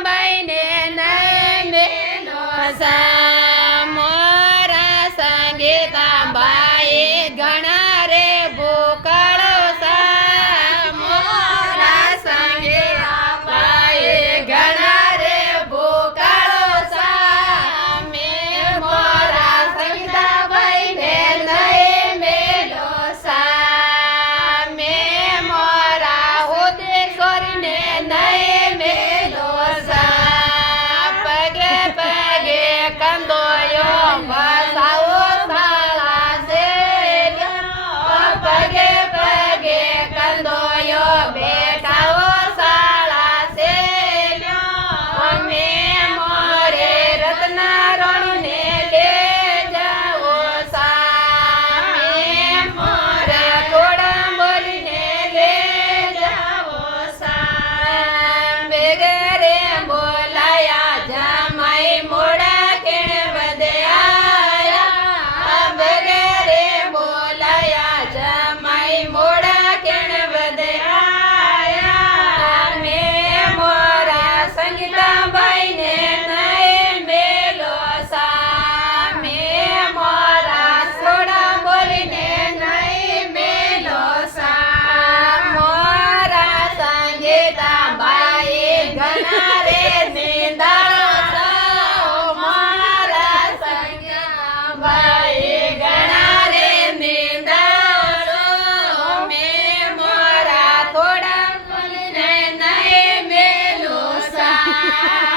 ભાઈ ને નહીં મેલો સા મોરા સંગીતા ભાઈ ઘણા રે ભૂકળો સા મોરા સંગીતા ભાઈ ઘણા રે ભૂકળો સા મેં મોરા સંગીતા ભાઈ ને નહીં મેલો સા મેં મોરા ઉદેશ્વરી ને નહીં મેલો સા પગે પગે કંદોયો બસાવો સાળા છે પગે પગે કંદોયો બેટાઓ સાળા છે અમે મોરે રત્નારણને લે જાઓ સા મેં મોરે થોડા બોલીને લે જાઓ સા બેગરે બોલાયા જમાઈ મોડા કેણ બધે આયા બેગરે બોલાયા જમાઈ મોડા કેણ બધે આયા મેં મોરા સંગીતાબાઈ ને નહીં મેલો સા મેં મોરા સોડા બોલીને નહીં મેલો સા મોરા સંગીતાબાઈ ઘણા રે નિંદાળો સા મોરા સંગીતાબાઈ ઘણા રે નિંદાળો મેં મોરા થોડા બોલીને નહીં મેલો સા